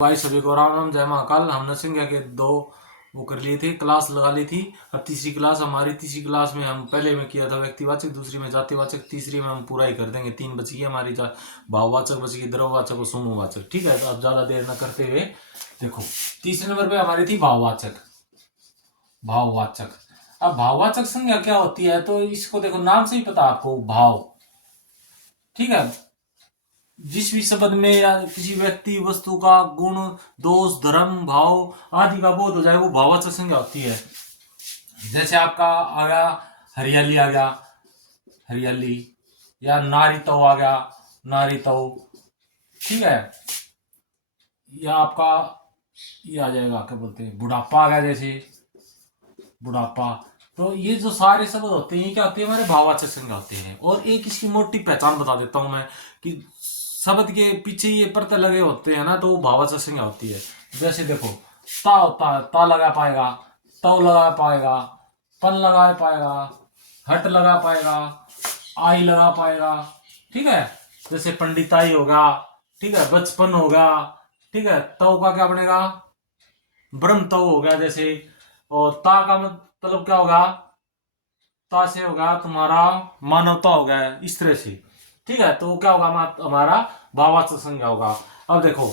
भाई सभी को राम राम, जय महाकाल। हमने संज्ञा के दो वो कर लिए थे, क्लास लगा ली थी। अब तीसरी क्लास हमारी। तीसरी क्लास में हम पहले में किया था व्यक्तिवाचक, दूसरी में जातिवाचक, तीसरी में हम पूरा ही कर देंगे। 3 बच गई हमारी। भाववाचक बच गई, द्रववाचक और समूहवाचक। ठीक है, तो अब ज्यादा देर न करते हुए देखो, तीसरे नंबर पे हमारी थी भाववाचक। भाववाचक। अब भाववाचक संज्ञा क्या होती है, तो इसको देखो, नाम से ही पता आपको, भाव। ठीक है, जिस भी शब्द में या किसी व्यक्ति वस्तु का गुण, दोष, धर्म, भाव आदि का बोध हो जाए, वो भाववाचक संज्ञा होती है। जैसे आपका आ गया हरियाली, आ गया हरियाली, या नारीत्व आ गया नारीत्व। ठीक है, या आपका ये आ जाएगा, क्या बोलते हैं, बुढ़ापा आ गया, जैसे बुढ़ापा। तो ये जो सारे शब्द होते हैं, ये क्या होते हैं, हमारे भाववाचक संज्ञा होते हैं। और एक इसकी मोटी पहचान बता देता हूं मैं, कि शब्द के पीछे ये प्रत्यय लगे होते हैं ना, तो वो भाववाचक संज्ञा होती है। जैसे देखो, ता होता है, ता लगा पाएगा, तव लगा पाएगा, पन लगा पाएगा, हट लगा पाएगा, आई लगा पाएगा। ठीक है, जैसे पंडिताई होगा, ठीक है, बचपन होगा। ठीक है, तव का क्या बनेगा, ब्रह्म तव होगा जैसे। और ता का मतलब क्या होगा, ता से होगा तुम्हारा मानवता होगा, इस तरह से। ठीक है, तो क्या होगा हमारा भाववाचक संज्ञा होगा। अब देखो,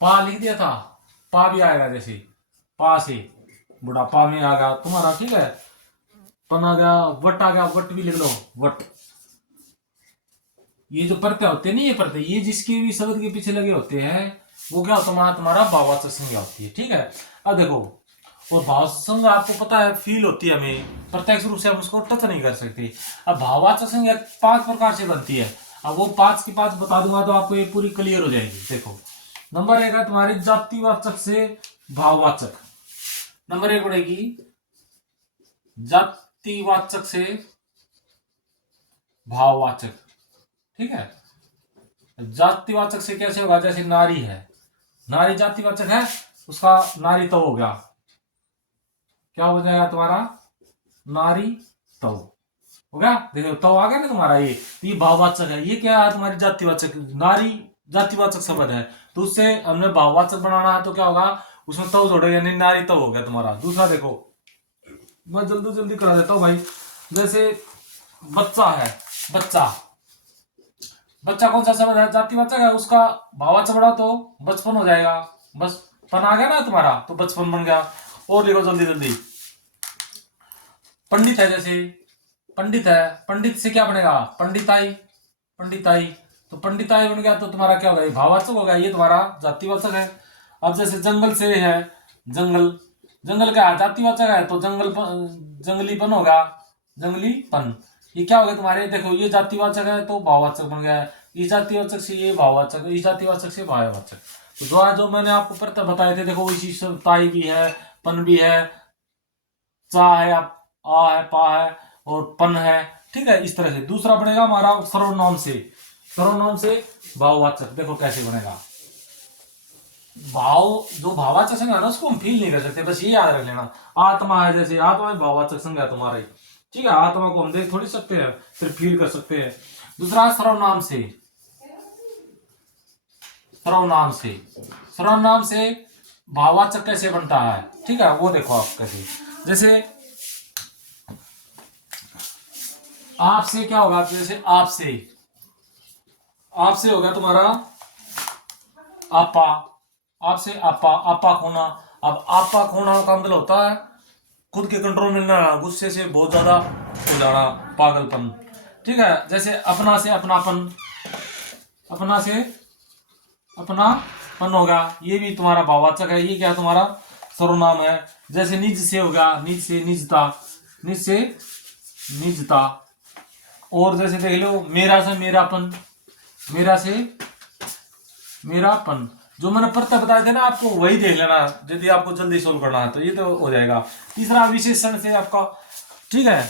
पा लिख दिया था, पा भी आएगा, जैसे पा से बुढ़ापा में आ गया तुम्हारा। ठीक है, पन आ गया, वट आ गया, वट भी लिख लो, वट। ये जो प्रत्यय होते हैं ना, ये प्रत्यय, ये जिसके भी शब्द के पीछे लगे होते हैं, वो क्या होता है, तुम्हारा भाववाचक संज्ञा होती है। ठीक है, अब देखो, और भाव संज्ञा आपको पता है, फील होती है हमें, प्रत्यक्ष रूप से हम उसको टच नहीं कर सकते। अब भाववाचक संज्ञा 5 प्रकार से बनती है। अब वो 5 की 5 बता दूंगा तो आपको ये पूरी क्लियर हो जाएगी। देखो, नंबर 1 है तुम्हारी जातिवाचक से भाववाचक। नंबर 1 बढ़ेगी जातिवाचक से भाववाचक। ठीक है, जातिवाचक से कैसे होगा, जैसे नारी है, नारी जातिवाचक है, उसका नारी तो हो गया, क्या हो जाएगा तुम्हारा, नारी तो हो गया। देखो, तो आ गया ना तुम्हारा, ये भाववाचक है। ये क्या है, तुम्हारी जातिवाचक, नारी जातिवाचक शब्द है, तो उससे हमने भाववाचक बनाना है, तो क्या होगा, उसमें तो जोड़ेगा, यानी नारी तो हो गया तुम्हारा। दूसरा देखो, मैं जल्दी जल्दी करा देता हूं भाई। जैसे बच्चा है, बच्चा, बच्चा कौन सा शब्द है, जातिवाचक है, उसका भाववाचक बढ़ाओ तो बचपन हो जाएगा। बस पन आ गया ना तुम्हारा, तो बचपन बन गया। और देखो जल्दी जल्दी, पंडित है, जैसे पंडित है, पंडित से क्या बनेगा, पंडिताई, पंडिताई। तो पंडिताई बन गया, तो तुम्हारा क्या होगा, भाववाचक होगा, ये तुम्हारा जातिवाचक है। अब जैसे जंगल से है, जंगल, जंगल का जातिवाचक है, तो जंगलीपन होगा, जंगलीपन। ये क्या हो गया तुम्हारे, देखो, ये जातिवाचक है तो भाववाचक बन गया है, इस जातिवाचक से ये भाववाचक, इस जातिवाचक से भाववाचक। तो जो मैंने आपको प्रत्यय बताए थे, देखो, इसी ताई भी है, पन भी है, चा है, आ है, पा है, और पन है। ठीक है, इस तरह से। दूसरा बनेगा हमारा सर्वनाम से। सर्वनाम से भाववाचक, देखो कैसे बनेगा। भाव, जो भाववाचक संज्ञा है ना, उसको हम फील नहीं कर सकते, बस ये याद रख लेना। आत्मा है, जैसे आत्मा में भाववाचक संज्ञा तुम्हारी। ठीक है, आत्मा को हम देख थोड़ी सकते हैं, सिर्फ फील कर सकते हैं। दूसरा सर्वनाम से, सर्वनाम से, सर्वनाम से भाववाचक कैसे बनता है, ठीक है, वो देखो आप कैसे। जैसे आपसे क्या होगा, जैसे आपसे, आपसे होगा तुम्हारा आपा, आपसे आपा, आपा खोना। अब आपा खोना का मतलब होता है खुद के कंट्रोल में ना, गुस्से से बहुत ज्यादा हो जाना, पागलपन। ठीक है, जैसे अपना से अपनापन, अपना से अपनापन होगा, ये भी तुम्हारा भाववाचक है। ये क्या तुम्हारा सर्वनाम है। जैसे निज से होगा, निज से निजता, निज से निजता। और जैसे देख लो, मेरा से मेरापन, मेरा से मेरापन। जो मैंने प्रत्यय बताए थे ना आपको, वही देख लेना यदि आपको जल्दी सोल्व करना है, तो ये तो हो जाएगा। तीसरा विशेषण से आपका, ठीक है,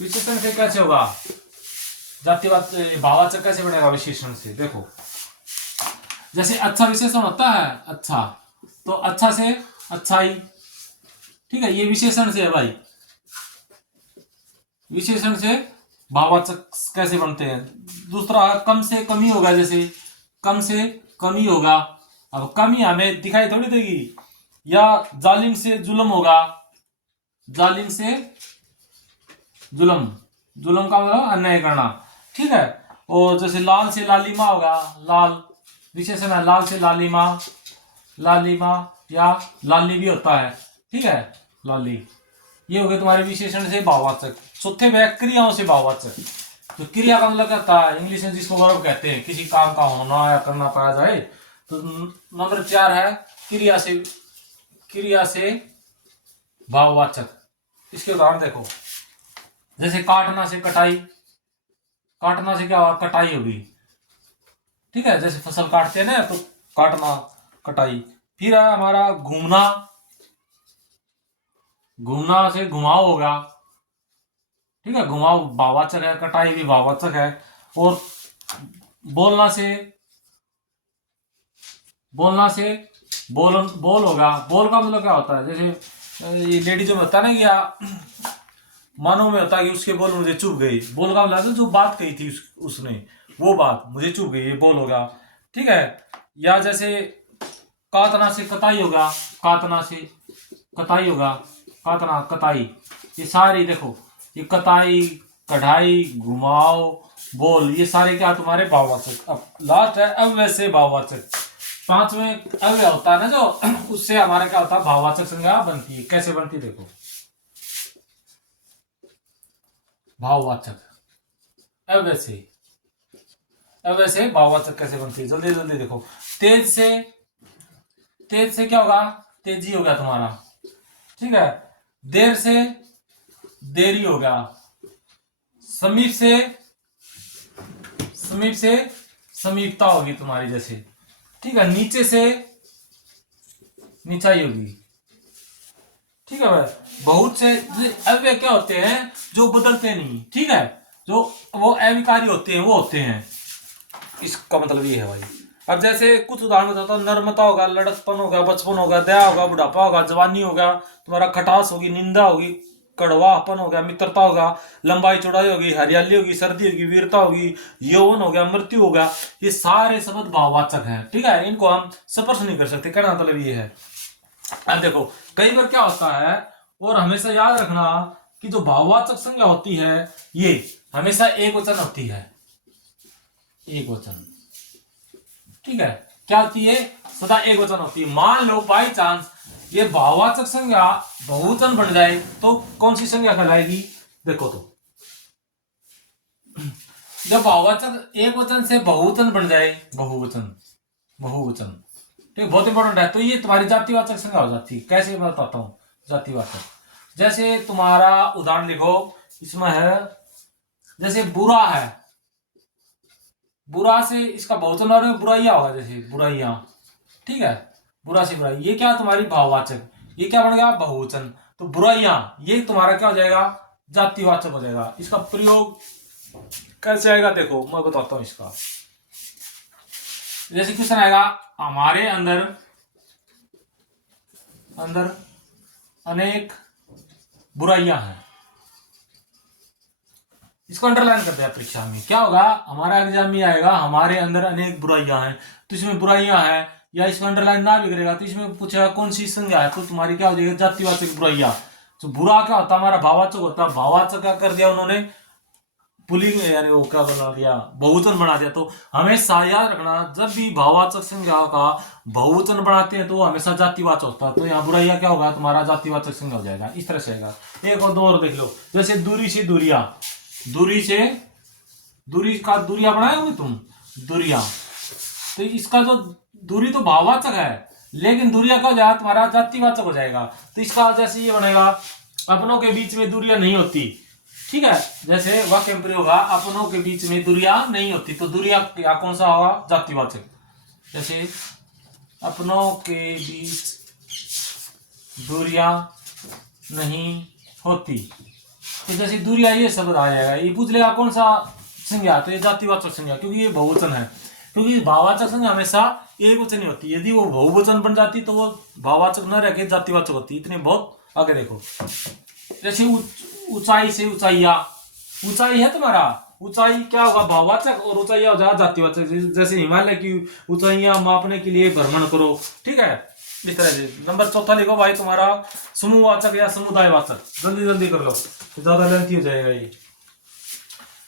विशेषण से कैसे होगा, जातिवाद भाववाचक कैसे बनेगा विशेषण से, देखो, जैसे अच्छा विशेषण होता है, अच्छा, तो अच्छा से अच्छाई। ठीक है, ये विशेषण से है भाई, विशेषण से भाववाचक कैसे बनते हैं। दूसरा, कम से कमी होगा, जैसे कम से कमी होगा, अब कमी हमें दिखाई थोड़ी देगी। या जालिम से जुल्म होगा, जालिम से जुल्म, जुल्म का मतलब अन्याय करना, ठीक है। और जैसे लाल से लालिमा होगा, लाल विशेषण है, लाल से लालिमा, लालिमा या लाली भी होता है, ठीक है, लाली। ये हो गए तुम्हारे विशेषण से भाववाचक। चौथे में क्रियाओं से भाववाचक। तो क्रिया का मतलब क्या होता है, इंग्लिश में जिसको वर्ब कहते हैं, किसी काम का होना या करना पाया जाए। तो नंबर 4 है क्रिया से, क्रिया से भाववाचक। इसके उदाहरण देखो, जैसे काटना से कटाई, काटना से क्या हुआ, कटाई होगी, ठीक है, जैसे फसल काटते हैं ना तो काटना, कटाई। फिर है हमारा घूमना, घूमना से घुमाव होगा, ठीक है, घुमाव भाववाचक है, कटाई भी भाववाचक है। और बोलना से, बोलना से बोल, बोल होगा। बोल का मतलब क्या होता है, जैसे ये लेडीजों में होता है ना, या मानो में होता है कि उसके बोल मुझे चुभ गई। बोल का मतलब जो बात कही थी उसने, वो बात मुझे चुभ गई, ये बोल होगा, ठीक है। या जैसे कातना से कताई होगा, कातना से कताई होगा, कातना कताई। ये सारी देखो, ये कताई, कढ़ाई, घुमाव, बोल, ये सारे क्या तुम्हारे भाववाचक। अब लास्ट है अव्यय भाववाचक। 5वें अव्यय होता है ना जो, उससे हमारा क्या होता है, भाववाचक संज्ञा बनती है। कैसे बनती देखो, भाववाचक अव्यय से, अव्यय से भाववाचक कैसे बनती है, जल्दी जल्दी देखो। तेज से, तेज से क्या होगा, तेजी होगा तुम्हारा, ठीक है। देर से देरी होगा। समीप से, समीप से समीपता होगी तुम्हारी, जैसे, ठीक है। नीचे से नीचाई होगी, ठीक है भाई। बहुत से अव्यय क्या होते हैं जो बदलते नहीं, ठीक है, जो वो अविकारी होते हैं, वो होते हैं। इसका मतलब ये है भाई। अब जैसे कुछ उदाहरण बताता हूँ, नर्मता होगा, लड़कपन होगा, बचपन होगा, दया होगा, बुढ़ापा होगा, जवानी होगा, तुम्हारा खटास होगी, निंदा होगी, कड़वापन होगा, मित्रता होगा, लंबाई चौड़ाई होगी, हरियाली होगी, सर्दी होगी, वीरता होगी, यौवन हो गया, मृत्यु होगा। ये सारे शब्द भाववाचक हैं, ठीक है, इनको हम स्पर्श नहीं कर सकते। कहना मतलब ये है। अब देखो कई बार क्या होता है, और हमेशा याद रखना कि जो भाववाचक संज्ञा होती है ये हमेशा एक वचन होती है, एक वचन, ठीक है। क्या होती है, सदा एक वचन होती है। मान लो बाई चांस ये भाववाचक संज्ञा बहुवचन बन जाए तो कौन सी संज्ञा कहलाएगी, देखो तो जब भाववाचक एक वचन से बहुवचन बन जाए, बहुवचन, बहुवचन, ठीक, बहुत इंपॉर्टेंट है। तो ये तुम्हारी जातिवाचक संज्ञा हो जाती है। कैसे मैं बताता हूँ जातिवाचक। जैसे तुम्हारा उदाहरण लिखो, इसमें है जैसे बुरा है, बुरा से इसका बहुवचन और बुराइयां होगा, जैसे बुराइयां, ठीक है, बुरा से बुराई, ये क्या तुम्हारी भाववाचक, ये क्या बन गया, बहुवचन। तो बुराइयां ये तुम्हारा क्या हो जाएगा, जातिवाचक हो जाएगा। इसका प्रयोग कैसे आएगा देखो, मैं बताता हूं इसका। जैसे क्वेश्चन आएगा, हमारे अंदर, अंदर अनेक बुराइयां हैं, इसको अंडरलाइन कर दिया परीक्षा में। क्या होगा, हमारा एग्जाम में आएगा हमारे अंदर अनेक बुराइयां हैं, तो इसमें बुराइयां हैं, या इसको अंडरलाइन ना भी करेगा तो इसमें पूछेगा कौन सी संज्ञा है, तो तुम्हारी क्या हो जाएगी, जातिवाचक बुराइयां। तो बुरा क्या होता है, हमारा भाववाचक होता है। भाववाचक क्या कर दिया उन्होंने, पुलिंग यानी वो क्या बना दिया, बहुवचन बना दिया। तो हमेशा याद रखना, जब भी भाववाचक संज्ञा का बहुवचन बनाते हैं तो हमेशा जातिवाचक होता है। तो यहाँ बुराइयां क्या होगा, तुम्हारा जातिवाचक संज्ञा हो जाएगा। इस तरह से आएगा। एक और दो और देख लो, जैसे दूरी से दूरिया, दूरी से, दूरी का दूरिया बनाए होंगे तुम, दूरिया, तो इसका जो दूरी तो भाववाचक है, लेकिन दूरिया क्या हो जाएगा, तुम्हारा जातिवाचक हो जाएगा। तो इसका जैसे ये बनेगा, अपनों के बीच में दूरियां नहीं होती, ठीक है, जैसे वाक्य में प्रयोग होगा, अपनों के बीच में दूरियां नहीं होती, तो दूरिया क्या कौन सा होगा, जातिवाचक। जैसे अपनों के बीच दूरियां नहीं होती, तो जैसे दूरिया ये शब्द आ जाएगा, ये पूछ लेगा कौन सा संज्ञा, तो ये जातिवाचक संज्ञा, क्योंकि ये बहुवचन है। क्योंकि भाववाचक संज्ञा हमेशा एक वचन ही होती है, यदि वो बहुवचन बन जाती तो वो भाववाचक न रह के जातिवाचक होती। इतने बहुत आगे देखो, जैसे ऊंचाई से ऊंचाइया, ऊंचाई है तुम्हारा, ऊंचाई क्या होगा भाववाचक और ऊंचाई हो जाएगा जातिवाचक। जैसे हिमालय की ऊंचाइयां मापने के लिए भ्रमण करो, ठीक है, इस तरह से। नंबर चौथा लिखो भाई तुम्हारा समूहवाचक या समुदायवाचक, जल्दी जल्दी कर लो, ज्यादा लेंथी हो जाएगा ये।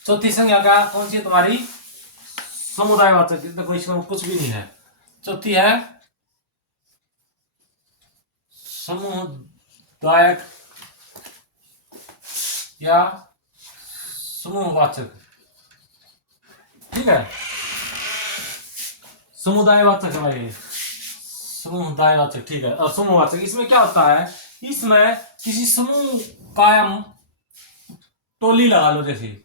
चौथी संज्ञा क्या कौन सी है तुम्हारी? समुदायवाचक। देखो इसमें कुछ भी नहीं है। चौथी है समुदायक या समूहवाचक, ठीक है, समुदायवाचक है भाई, समुदायवाचक, ठीक है। और समूहवाचक इसमें क्या होता है, इसमें किसी समूह का टोली लगा लो, जैसे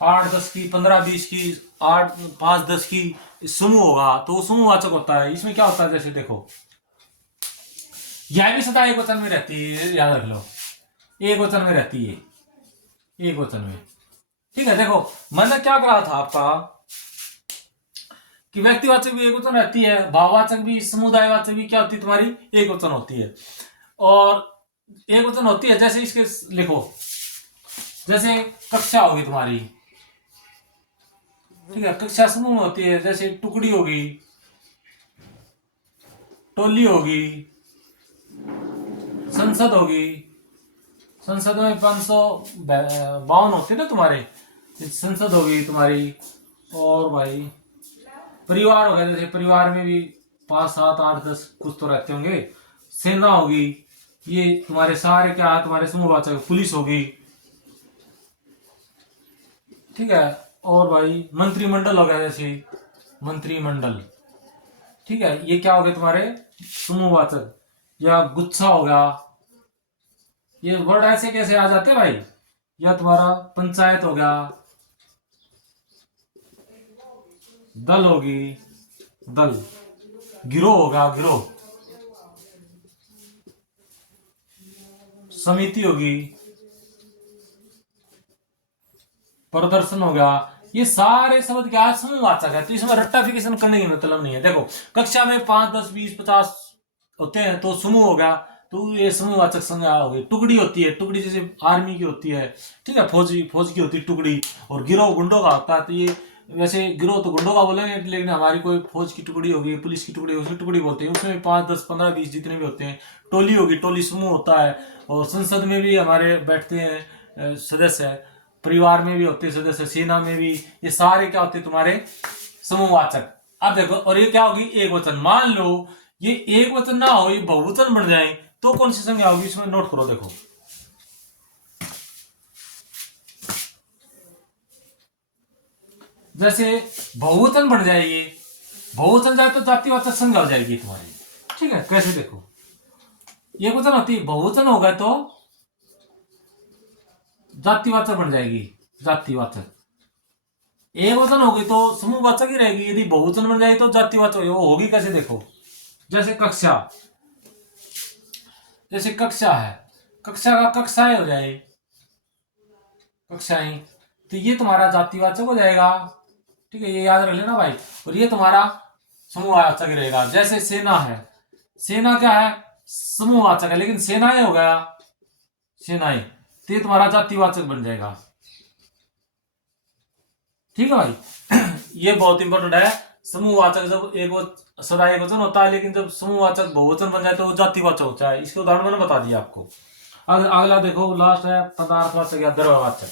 8 10 की 15 20 की 8 5 10 की समूह होगा तो वो समूहवाचक होता है। इसमें क्या होता है, जैसे देखो यह भी सदा एक वचन में रहती है, याद रख लो, एक वचन में रहती है, एक वचन में, ठीक है। देखो मैंने क्या कहा था आपका कि व्यक्तिवाचक भी एक वचन रहती है, भाववाचक भी, समुदायवाचक भी क्या होती है तुम्हारी, एक वचन होती है। और एक वचन होती है, जैसे इसके लिखो, जैसे कक्षा होगी तुम्हारी, ठीक है, कक्षा समूह होती है, जैसे टुकड़ी होगी, टोली होगी, संसद होगी, संसद में 552 होते ना तुम्हारे, संसद होगी तुम्हारी। और भाई परिवार हो गया, जैसे परिवार में भी 5 7 8 10 कुछ तो रहते होंगे। सेना होगी, ये तुम्हारे सारे क्या है तुम्हारे समूहवाचक। पुलिस होगी, ठीक है। और भाई मंत्रिमंडल हो गया, जैसे मंत्रिमंडल, ठीक है, ये क्या हो गए तुम्हारे समूहवाचक। या गुच्छा हो गया, ये वर्ड ऐसे कैसे आ जाते हैं भाई। या तुम्हारा पंचायत हो गया, दल होगी, दल, गिरोह होगा, गिरोह, समिति होगी, प्रदर्शन हो गया। ये सारे शब्द क्या है, समूहवाचक है, तो इसमें रट्टाफिकेशन करने की मतलब नहीं है। देखो कक्षा में 5 10 20 50 होते हैं तो समूह हो गया, तो ये समूहवाचक संज्ञा हो गई। टुकड़ी होती है, टुकड़ी जैसे आर्मी की होती है, ठीक है, फौज की होती है टुकड़ी। और गिरोह गुंडों का होता है, तो ये वैसे गिरोह तो गुंडों का बोलेंगे, लेकिन हमारी कोई फौज की टुकड़ी होगी, पुलिस की टुकड़ी होगी, उसमें टुकड़ी बोलते हैं। उसमें 5 10 15 20 जितने भी होते हैं। टोली होगी, टोली समूह होता है। और संसद में भी हमारे बैठते हैं सदस्य, परिवार में भी होते हैं सदस्य, सेना में भी, ये सारे क्या होते हैं तुम्हारे समूहवाचक। अब देखो, और ये क्या होगी, एक वचन। मान लो ये एक वचन ना हो, ये बहुवचन बन जाए तो कौन सी संज्ञा होगी, इसमें नोट करो। देखो जैसे बहुवचन बन जाएगी, बहुवचन जाए तो जातिवाचक संज्ञा हो जाएगी तुम्हारी, ठीक है। कैसे देखो, एक वचन होती है, बहुवचन होगा तो जातिवाचक बन जाएगी, जातिवाचक। एक वचन होगी तो समूहवाचक ही रहेगी, यदि बहुवचन बन जाएगी तो जातिवाचक होगी। कैसे देखो, जैसे कक्षा, जैसे कक्षा है, कक्षा का कक्षाएं हो जाए, कक्षाएं, तो ये तुम्हारा जातिवाचक हो जाएगा, ठीक है, ये याद रख लेना भाई। और ये तुम्हारा समूहवाचक रहेगा। जैसे सेना है, सेना क्या है, समूहवाचक है, लेकिन सेनाएं हो गया, सेनाएं, तो ये तुम्हारा जातिवाचक बन जाएगा, ठीक है भाई। ये बहुत इंपॉर्टेंट है। समूहवाचक जब सदा एक वचन होता है, लेकिन जब समूहवाचक बहुवचन बन जाए तो वो जातिवाचक होता है। इसके उदाहरण मैंने बता दिया आपको। अगला देखो, लास्ट है पदार्थवाचक या द्रव्यवाचक।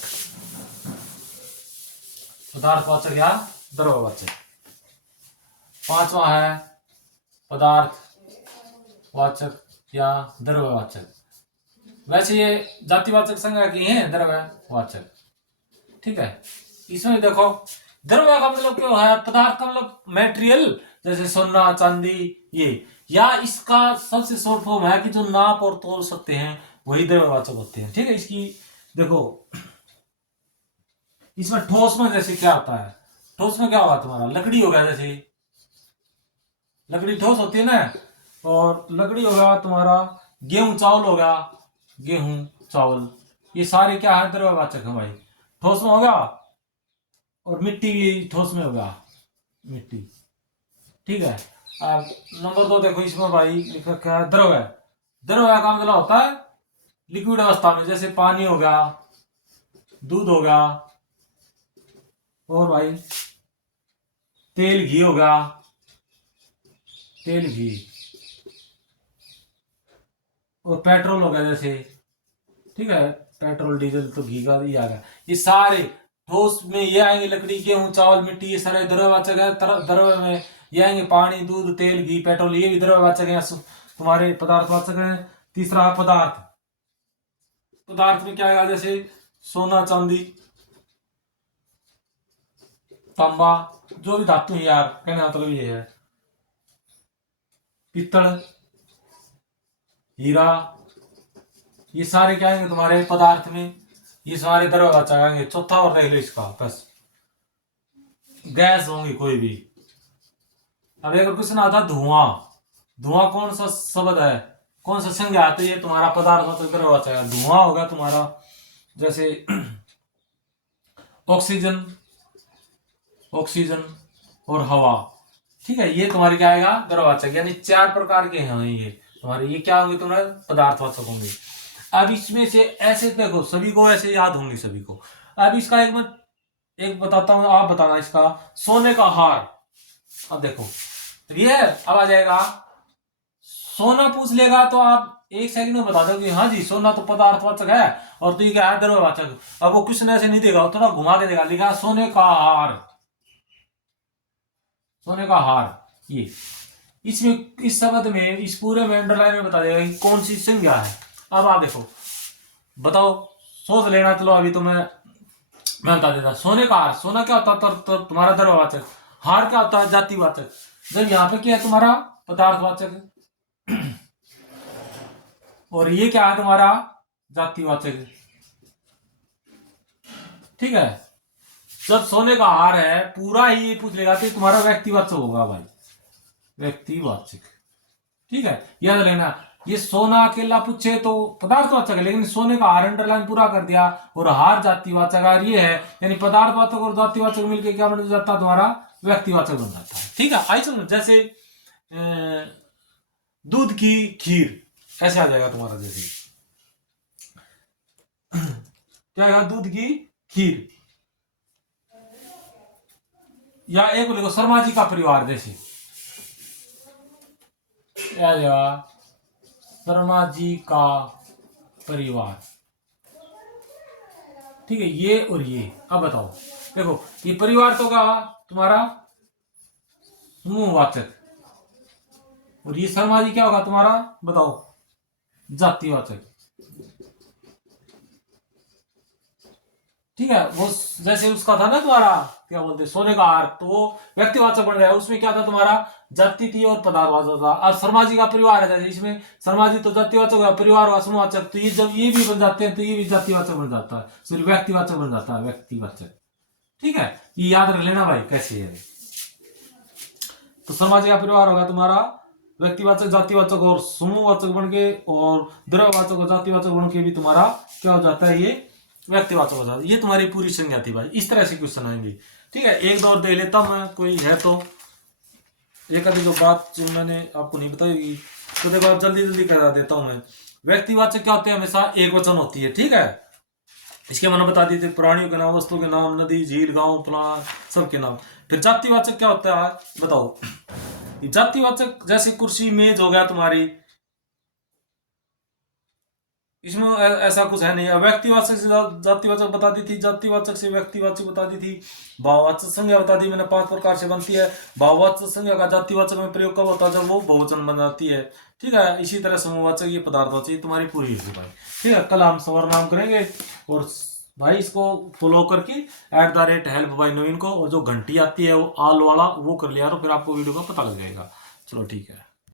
पदार्थवाचक या द्रव्यवाचक। 5वां है पदार्थवाचक या द्रव्यवाचक। वैसे ये जातिवाचक संज्ञा की है, द्रव्यवाचक, ठीक है। इसमें देखो द्रव्य का मतलब क्या है, पदार्थ का मतलब मेटेरियल, जैसे सोना चांदी ये, या इसका सबसे शॉर्ट फॉर्म है कि जो नाप और तोल सकते हैं वही द्रव्यवाचक होते हैं, ठीक है। इसकी देखो, इसमें ठोस में जैसे क्या होता है, ठोस में क्या होगा तुम्हारा, लकड़ी हो गया, जैसे लकड़ी ठोस होती है ना। और लकड़ी होगा तुम्हारा, गेहूं चावल होगा, गेहूं चावल, ये सारे क्या है, द्रव्यवाचक है भाई, ठोस में होगा। और मिट्टी भी ठोस में होगा, मिट्टी, ठीक है। अब नंबर 2 देखो, इसमें भाई लिखा क्या है, द्रव्य। द्रव्य का मतलब होता है लिक्विड अवस्था में, जैसे पानी हो गया, दूध हो गया, और भाई तेल घी हो गया, तेल घी, और पेट्रोल हो गया जैसे, ठीक है, पेट्रोल डीजल तो घी का ही आ गया। ये सारे ठोस में ये आएंगे, लकड़ी, गेहूं, चावल, मिट्टी, ये सारे द्रव्यवाचक है। द्रव्य में ये आएंगे पानी, दूध, तेल, घी, पेट्रोल, ये भी द्रव्यवाचक है, तुम्हारे पदार्थवाचक है। तीसरा पदार्थ, पदार्थ में क्या आएगा, जैसे सोना, चांदी, तांबा, जो भी धातु है यार, कहने का मतलब ये है, पित्तल, हीरा, ये सारे क्या आएंगे तुम्हारे पदार्थ में, ये सारे द्रव्यवाचक आएंगे। चौथा और देख लो इसका, बस गैस होंगी कोई भी। अब एक क्वेश्चन आता है धुआं, धुआं कौन सा शब्द है, कौन सा संज्ञा है, तो ये तुम्हारा पदार्थवाचक द्रव्यवाचक है। धुआं होगा तुम्हारा जैसे ऑक्सीजन, ऑक्सीजन और हवा, ठीक है, ये तुम्हारी क्या आएगा, द्रव्यवाचक। यानी 4 प्रकार के हैं ये तुम्हारे, ये क्या होंगे तुम्हारे पदार्थवाचक होंगे। अब इसमें से ऐसे देखो, सभी को ऐसे याद होंगे सभी को। अब इसका एक बताता हूं, आप बताना इसका, सोने का हार। अब देखो ये अब आ जाएगा, सोना पूछ लेगा तो आप 1 सेकंड में बता दो कि हाँ जी सोना तो पदार्थवाचक है, और तो ये क्या है, द्रव्यवाचक। अब वो क्वेश्चन ऐसे नहीं देगा, थोड़ा घुमा के देगा, लिखा सोने का हार, सोने का हार। ये इसमें, इस शब्द में, इस पूरे में अंडरलाइन में बता देगा कि कौन सी संज्ञा है। अब आप देखो, बताओ, सोच लेना, चलो अभी तो मैं बता देता। सोने का हार, सोना क्या होता है, तो तुम्हारा द्रव्यवाचक, हार क्या होता है, जातिवाचक। जब यहाँ पे क्या है तुम्हारा पदार्थवाचक, और ये क्या है तुम्हारा जातिवाचक, ठीक है। जब सोने का हार है पूरा ही ये पूछ लेगा तो तुम्हारा व्यक्तिवाचक होगा भाई, व्यक्तिवाचक, ठीक है, याद लेना। ये सोना अकेला पूछे तो पदार्थवाचक है, लेकिन सोने का हार अंडरलाइन पूरा कर दिया, और हार जातिवाचक, और ये है, यानी पदार्थवाचक और जातिवाचक मिलकर क्या बन जाता है तुम्हारा, व्यक्तिवाचक बन जाता है, ठीक है। आई समझ, जैसे दूध की खीर, ऐसे आ जाएगा तुम्हारा, जैसे क्या आएगा, दूध की खीर, या एक लिखो शर्मा जी का परिवार, जैसे शर्मा जी का परिवार, ठीक है, ये और ये। अब बताओ, देखो ये परिवार तो का तुम्हारा समूहवाचक, और ये शर्मा जी क्या होगा तुम्हारा, बताओ, जातिवाचक, ठीक है। वो जैसे उसका था ना तुम्हारा, क्या बोलते सोने का हार, तो वो व्यक्तिवाचक बन गया, उसमें क्या था तुम्हारा, जाति थी और पदार्थवाचक था। अब शर्मा जी का परिवार है, जैसे इसमें शर्मा जी तो जातिवाचक हुआ, परिवार हुआ समूहवाचक, तो ये जब ये भी बन जाते हैं तो ये भी जातिवाचक बन जाता है, सिर्फ व्यक्तिवाचक बन जाता है, व्यक्तिवाचक, ठीक है। ये याद रख लेना भाई कैसे है। तो शर्मा जी का परिवार होगा तुम्हारा व्यक्तिवाचक, जातिवाचक और समूहवाचक बन के, और द्रव्यवाचक और जातिवाचक बन के भी तुम्हारा क्या हो जाता है, ये व्यक्तिवाचक हो जाता है। ये तुम्हारी पूरी संज्ञा थी भाई, इस तरह से क्वेश्चन आएंगे, ठीक है। एक दो और देख लेता हूं मैं, कोई है तो, एक आधी जो बात जो मैंने आपको नहीं बताई तो देखो आप जल्दी जल्दी करा देता हूं मैं। व्यक्तिवाचक क्या होते हैं, हमेशा एक वचन होती है, ठीक है। इसके मैंने बता दी थी, प्राणियों के नाम, वस्तुओं के नाम, नदी, झील, गांव, फलाना, सबके नाम। फिर जातिवाचक क्या होता है, बताओ। जातिवाचक जैसे कुर्सी, मेज हो गया तुम्हारी, इसमें ऐसा कुछ है नहीं। व्यक्तिवाचक से जातिवाचक बता दी थी, जातिवाचक से व्यक्तिवाचक बता दी थी, भाववाचक संज्ञा बता दी मैंने 5 प्रकार से बनती है। भाववाचक संज्ञा का जातिवाचक में प्रयोग कब होता है, जब वो बहुवचन बन जाती है, ठीक है। इसी तरह समूहवाचक, ये पदार्थवाचक, ये तुम्हारी पूरी होगी भाई, ठीक है। कल हम सर्वनाम करेंगे, और भाई इसको फॉलो करके @help by नवीन को, और जो घंटी आती है वो आल वाला वो कर लिया, तो फिर आपको वीडियो का पता लग जाएगा। चलो ठीक है।